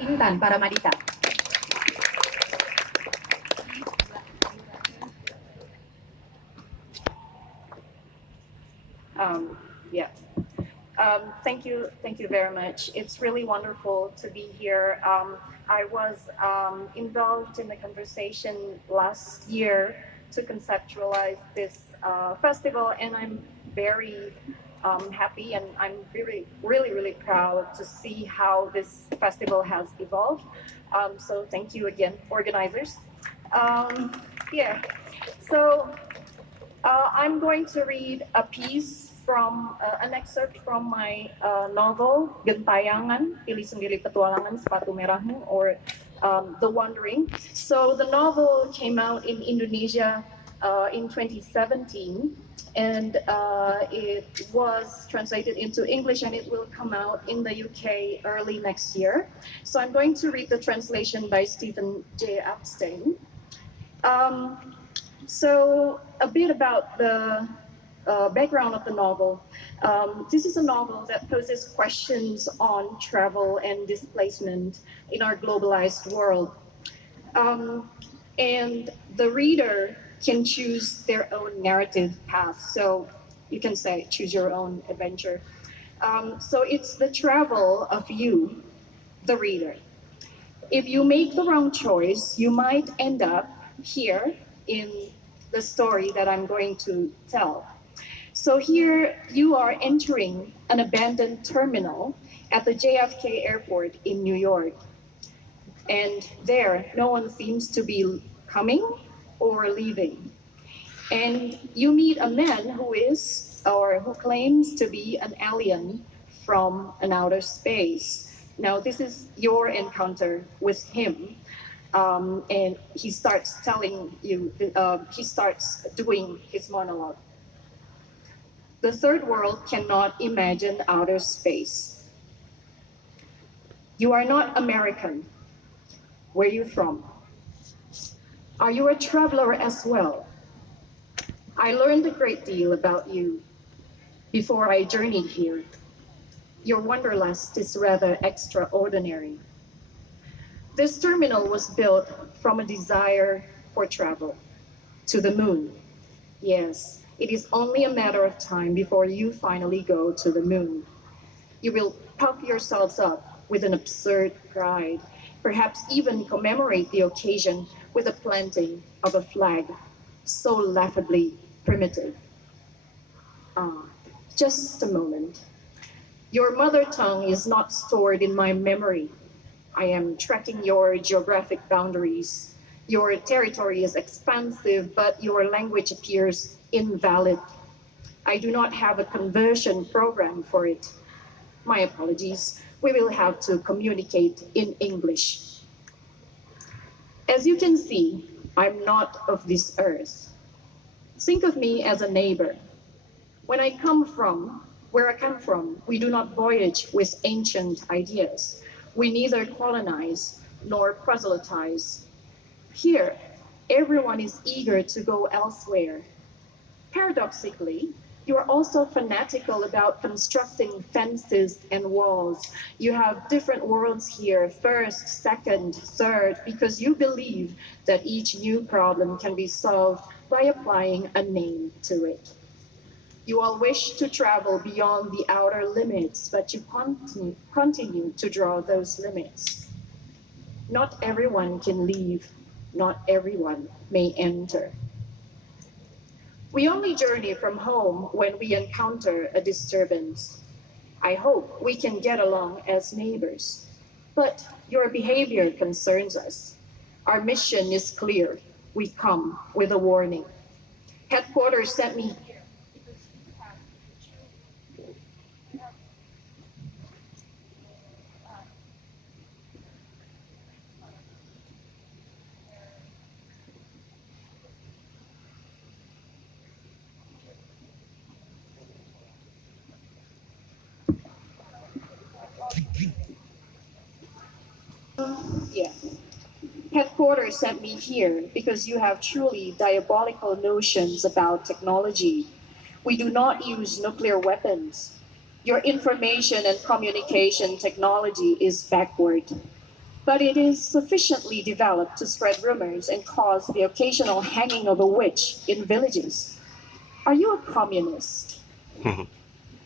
Intan Paramaditha. Yeah. Thank you very much. It's really wonderful to be here. I was involved in the conversation last year to conceptualize this festival, and I'm very happy, and I'm really proud to see how this festival has evolved. So thank you again, organizers. Yeah. So I'm going to read a piece from an excerpt from my novel Gentayangan, Pilih Sendiri Petualangan Sepatu Merahmu, or The Wandering. So the novel came out in Indonesia in 2017, and it was translated into English, and it will come out in the UK early next year. So I'm going to read the translation by Stephen J. Epstein. So a bit about the background of the novel. This is a novel that poses questions on travel and displacement in our globalized world. And the reader can choose their own narrative path. So you can say, choose your own adventure. So it's the travel of you, the reader. If you make the wrong choice, you might end up here in the story that I'm going to tell. So here you are entering an abandoned terminal at the JFK airport in New York. And there, no one seems to be coming or leaving. And you meet a man who claims to be an alien from an outer space. Now, this is your encounter with him. And he starts telling you, he starts doing his monologue. The third world cannot imagine outer space. You are not American. Where are you from? Are you a traveler as well? I learned a great deal about you before I journeyed here. Your wanderlust is rather extraordinary. This terminal was built from a desire for travel to the moon. Yes, it is only a matter of time before you finally go to the moon. You will puff yourselves up with an absurd pride, perhaps even commemorate the occasion with the planting of a flag so laughably primitive. Just a moment. Your mother tongue is not stored in my memory. I am tracking your geographic boundaries. Your territory is expansive, but your language appears invalid. I do not have a conversion program for it. My apologies. We will have to communicate in English. As you can see, I'm not of this earth. Think of me as a neighbor. Where I come from, we do not voyage with ancient ideas. We neither colonize nor proselytize. Here, everyone is eager to go elsewhere. Paradoxically, you are also fanatical about constructing fences and walls. You have different worlds here, first, second, third, because you believe that each new problem can be solved by applying a name to it. You all wish to travel beyond the outer limits, but you continue to draw those limits. Not everyone can leave, not everyone may enter. We only journey from home when we encounter a disturbance. I hope we can get along as neighbors, but your behavior concerns us. Our mission is clear. We come with a warning. Headquarters sent me Headquarters sent me here because you have truly diabolical notions about technology. We do not use nuclear weapons. Your information and communication technology is backward. but it is sufficiently developed to spread rumors and cause the occasional hanging of a witch in villages. Are you a communist?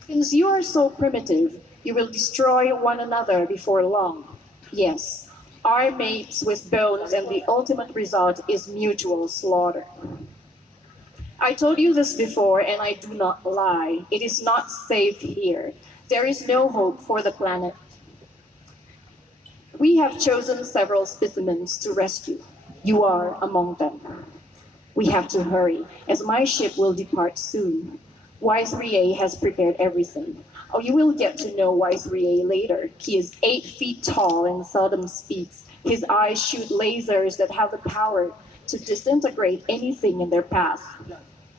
Since you are so primitive, you will destroy one another before long. Yes, our mates with bones, and the ultimate result is mutual slaughter. I told you this before, and I do not lie. It is not safe here. There is no hope for the planet. We have chosen several specimens to rescue. You are among them. We have to hurry, as my ship will depart soon. Y3A has prepared everything. Oh, you will get to know Y3A later. He is 8 feet tall and seldom speaks. His eyes shoot lasers that have the power to disintegrate anything in their path.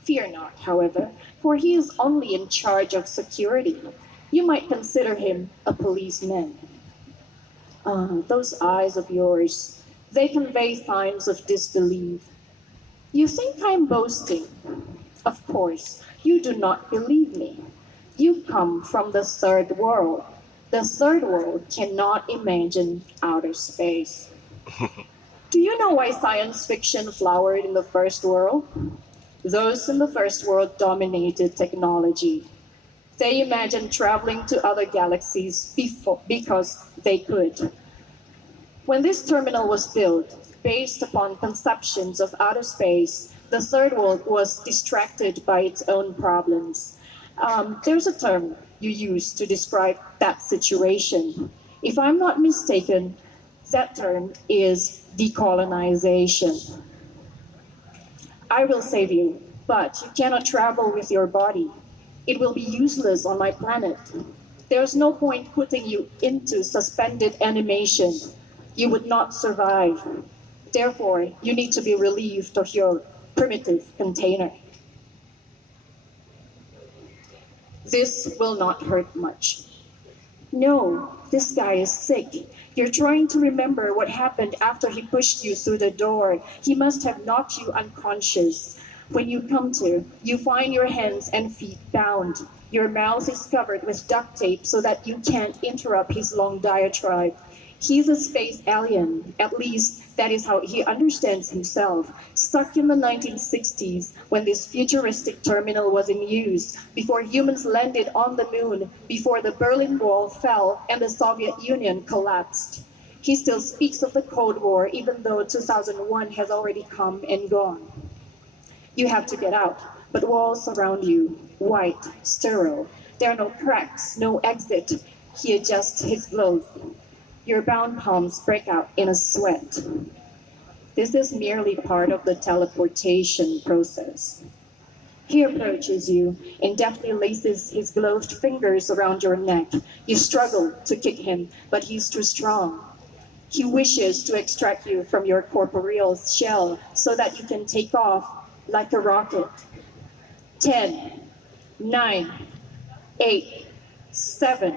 Fear not, however, for he is only in charge of security. You might consider him a policeman. Those eyes of yours, they convey signs of disbelief. You think I'm boasting? Of course, you do not believe me. You come from the third world. The third world cannot imagine outer space. Do you know why science fiction flowered in the first world? Those in the first world dominated technology. They imagined traveling to other galaxies because they could. When this terminal was built, based upon conceptions of outer space, the third world was distracted by its own problems. There's a term you use to describe that situation. If I'm not mistaken, that term is decolonization. I will save you, but you cannot travel with your body. It will be useless on my planet. There's no point putting you into suspended animation. You would not survive. Therefore, you need to be relieved of your primitive container. This will not hurt much. No, this guy is sick. You're trying to remember what happened after he pushed you through the door. He must have knocked you unconscious. When you come to, you find your hands and feet bound. Your mouth is covered with duct tape so that you can't interrupt his long diatribe. He's a space alien, at least that is how he understands himself, stuck in the 1960s when this futuristic terminal was in use, before humans landed on the moon, before the Berlin Wall fell and the Soviet Union collapsed. He still speaks of the Cold War even though 2001 has already come and gone. You have to get out, but walls surround you, white, sterile. There are no cracks, no exit. He adjusts his glove. Your bound palms break out in a sweat. This is merely part of the teleportation process. He approaches you and deftly laces his gloved fingers around your neck. You struggle to kick him, but he's too strong. He wishes to extract you from your corporeal shell so that you can take off like a rocket. 10, 9, 8, 7.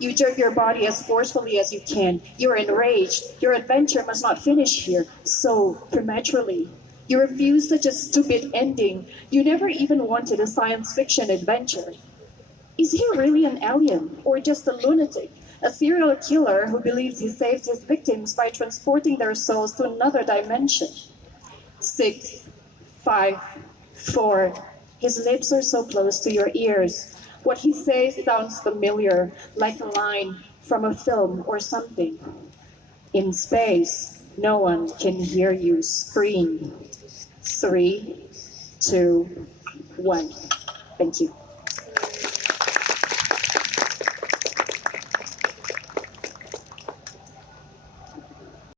You jerk your body as forcefully as you can. You're enraged. Your adventure must not finish here so prematurely. You refuse such a stupid ending. You never even wanted a science fiction adventure. Is he really an alien or just a lunatic? A serial killer who believes he saves his victims by transporting their souls to another dimension. 6, 5, 4. His lips are so close to your ears. What he says sounds familiar, like a line from a film or something. In space, no one can hear you scream. 3, 2, 1. Thank you.